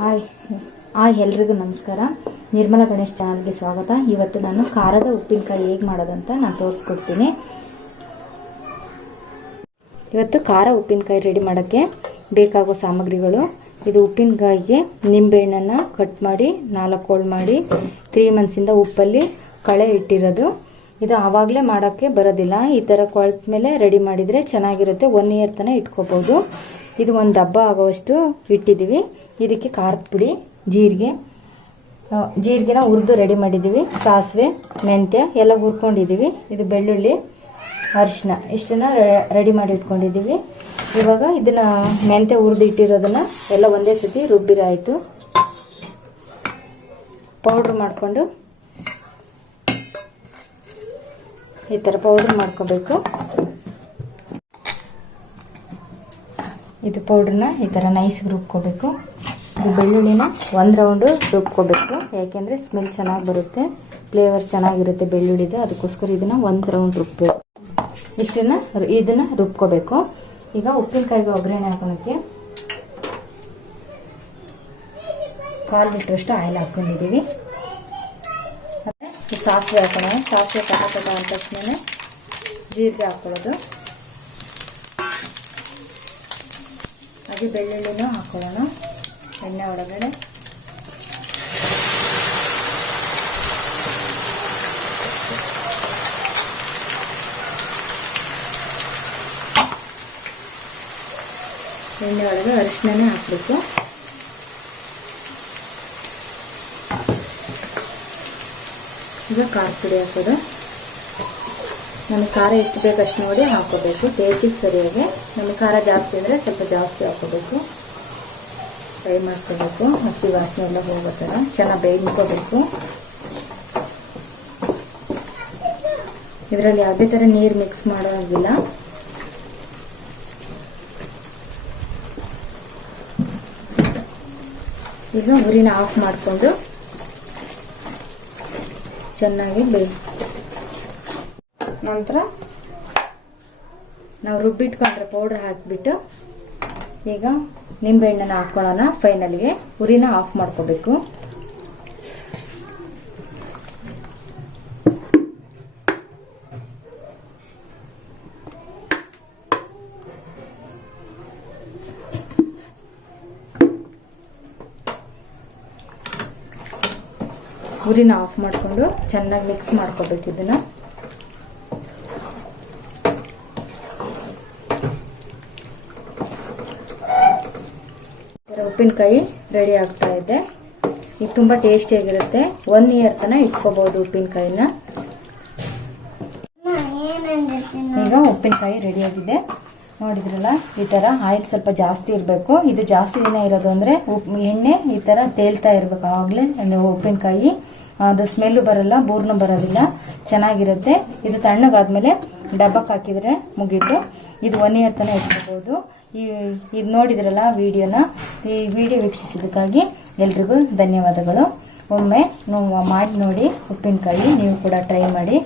Hi ಎಲ್ರಿಗೂ ನಮಸ್ಕಾರ. ನಿರ್ಮಲಾ ಗಣೇಶ್ ಚಾನಲ್ಗೆ ಸ್ವಾಗತ. ಇವತ್ತು ನಾನು ಖಾರದ ಉಪ್ಪಿನಕಾಯಿ ಹೇಗೆ ಮಾಡೋದಂತ ನಾನು ತೋರಿಸ್ಕೊಡ್ತೀನಿ. ಇವತ್ತು ಖಾರ ಉಪ್ಪಿನಕಾಯಿ ರೆಡಿ ಮಾಡೋಕ್ಕೆ ಬೇಕಾಗೋ ಸಾಮಗ್ರಿಗಳು: ಇದು ಉಪ್ಪಿನಕಾಯಿಗೆ ನಿಂಬೆಹಣ್ಣನ್ನು ಕಟ್ ಮಾಡಿ 4 ಹೋಳು ಮಾಡಿ 3 ಮಂತ್ಸಿಂದ ಉಪ್ಪಲ್ಲಿ ಕಳೆ ಇಟ್ಟಿರೋದು. ಇದು ಆವಾಗಲೇ ಮಾಡೋಕ್ಕೆ ಬರೋದಿಲ್ಲ, ಈ ಥರ ಕೊಳೆತ ಮೇಲೆ ರೆಡಿ ಮಾಡಿದರೆ ಚೆನ್ನಾಗಿರುತ್ತೆ. 1 ಇಯರ್ ತನಕ ಇಟ್ಕೋಬೋದು. ಇದು 1 ಡಬ್ಬ ಆಗೋವಷ್ಟು ಇಟ್ಟಿದ್ದೀವಿ. ಇದಕ್ಕೆ ಖಾರದ ಪುಡಿ, ಜೀರಿಗೆನ ಹುರಿದು ರೆಡಿ ಮಾಡಿದ್ದೀವಿ. ಸಾಸಿವೆ, ಮೆಂತ್ಯ ಎಲ್ಲ ಹುರ್ಕೊಂಡಿದ್ದೀವಿ. ಇದು ಬೆಳ್ಳುಳ್ಳಿ, ಅರಿಶಿನ ಇಷ್ಟನ್ನು ರೆಡಿ ಮಾಡಿ ಇಟ್ಕೊಂಡಿದ್ದೀವಿ. ಇವಾಗ ಇದನ್ನು ಮೆಂತ್ಯ ಹುರಿದು ಇಟ್ಟಿರೋದನ್ನು ಎಲ್ಲ ಒಂದೇ ಸತಿ ರುಬ್ಬಿರಾಯಿತು. ಪೌಡ್ರ್ ಮಾಡಿಕೊಂಡು ಈ ಥರ ಪೌಡ್ರ್ ಮಾಡ್ಕೋಬೇಕು. ಇದು ಪೌಡ್ರನ್ನ ಈ ಥರ ನೈಸ್ಗೆ ರುಬ್ಕೋಬೇಕು. ಇದು ಬೆಳ್ಳುಳ್ಳಿನ 1 ರೌಂಡು ರುಬ್ಕೋಬೇಕು, ಯಾಕೆಂದರೆ ಸ್ಮೆಲ್ ಚೆನ್ನಾಗಿ ಬರುತ್ತೆ, ಫ್ಲೇವರ್ ಚೆನ್ನಾಗಿರುತ್ತೆ ಬೆಳ್ಳುಳ್ಳಿದು. ಅದಕ್ಕೋಸ್ಕರ ಇದನ್ನು 1 ರೌಂಡ್ ರುಬ್ಬೇಕು. ಇದನ್ನು ರುಬ್ಕೋಬೇಕು. ಈಗ ಉಪ್ಪಿನಕಾಯಿಗೆ ಒಗ್ಗರಣೆ ಹಾಕೋಕ್ಕೆ 1/4 ಲೀಟ್ರಷ್ಟು ಆಯಿಲ್ ಹಾಕ್ಕೊಂಡಿದ್ದೀವಿ. ಮತ್ತು ಸಾಸಿವೆ ಹಾಕೋಣ. ಸಾಸಿವೆ ಕಟ ಅಂದ ತಕ್ಷಣ ಜೀರಿಗೆ ಹಾಕ್ಕೊಳ್ಳೋದು. ಹಾಗೆ ಬೆಳ್ಳುಳ್ಳಿನೂ ಹಾಕೊಳ್ಳೋಣ ಎಣ್ಣೆ ಒಳಗಡೆ. ಎಣ್ಣೆ ಒಳಗೆ ಅರಿಶಿಣನೇ ಹಾಕಬೇಕು. ಈಗ ಖಾರ ಪುಡಿ ಹಾಕೋದು. ನಮಗೆ ಖಾರ ಎಷ್ಟು ಬೇಕು ಅಷ್ಟು ನೋಡಿ ಹಾಕೋಬೇಕು, ಟೇಸ್ಟಿಗೆ ಸರಿಯಾಗಿ. ನಮಗೆ ಖಾರ ಜಾಸ್ತಿ ಅಂದರೆ ಸ್ವಲ್ಪ ಜಾಸ್ತಿ ಹಾಕೋಬೇಕು. ಫ್ರೈ ಮಾಡ್ಕೋಬೇಕು, ಹಸಿ ವಾಸನೆ ಎಲ್ಲ ಹೋಗೋ ಥರ ಚೆನ್ನಾಗಿ ಬೇಯಿಸ್ಕೋಬೇಕು. ಇದರಲ್ಲಿ ಯಾವುದೇ ಥರ ನೀರು ಮಿಕ್ಸ್ ಮಾಡೋದಿಲ್ಲ. ಈಗ ಉರಿನ ಆಫ್ ಮಾಡಿಕೊಂಡು ಚೆನ್ನಾಗಿ ನಂತರ ನಾವು ರುಬ್ಬಿಟ್ಕೊಂಡ್ರೆ ಪೌಡ್ರ್ ಹಾಕಿಬಿಟ್ಟು ಈಗ ನಿಂಬೆಹಣ್ಣನ್ನು ಹಾಕ್ಕೊಳ್ಳೋಣ. ಫೈನಲ್ಗೆ ಉರಿನ ಆಫ್ ಮಾಡ್ಕೋಬೇಕು. ಉರಿನ ಆಫ್ ಮಾಡಿಕೊಂಡು ಚೆನ್ನಾಗಿ ಮಿಕ್ಸ್ ಮಾಡ್ಕೋಬೇಕು. ಇದನ್ನು ಉಪ್ಪಿನಕಾಯಿ ರೆಡಿ ಆಗ್ತಾ ಇದೆ. ಇದು ತುಂಬ ಟೇಸ್ಟಿಯಾಗಿರುತ್ತೆ. 1 ಇಯರ್ ತನಕ ಇಟ್ಕೋಬಹುದು ಉಪ್ಪಿನಕಾಯಿನ. ಈಗ ಉಪ್ಪಿನಕಾಯಿ ರೆಡಿಯಾಗಿದೆ, ನೋಡಿದ್ರಲ್ಲ. ಈ ಥರ ಆಯಿಲ್ ಸ್ವಲ್ಪ ಜಾಸ್ತಿ ಇರಬೇಕು. ಇದು ಜಾಸ್ತಿ ದಿನ ಇರೋದು ಅಂದರೆ ಎಣ್ಣೆ ಈ ಥರ ತೇಲ್ತಾ ಇರಬೇಕು. ಆವಾಗಲೇ ಉಪ್ಪಿನಕಾಯಿ ಅದು ಸ್ಮೆಲ್ಲು ಬರಲ್ಲ, ಬೂರ್ನು ಬರೋದಿಲ್ಲ, ಚೆನ್ನಾಗಿರುತ್ತೆ. ಇದು ತಣ್ಣಗಾದ್ಮೇಲೆ ಡಬ್ಬಕ್ಕೆ ಹಾಕಿದರೆ ಮುಗೀತು. ಇದು 1 ಇಯರ್ ತನಕ ಇಟ್ಕೋಬೋದು. ಇದು ನೋಡಿದ್ರಲ್ಲ ವಿಡಿಯೋನ. ಈ ವಿಡಿಯೋ ವೀಕ್ಷಿಸಿದ್ದಕ್ಕಾಗಿ ಎಲ್ರಿಗೂ ಧನ್ಯವಾದಗಳು. ಒಮ್ಮೆ ಮಾಡಿ ನೋಡಿ ಉಪ್ಪಿನಕಾಯಿ, ನೀವು ಕೂಡ ಟ್ರೈ ಮಾಡಿ.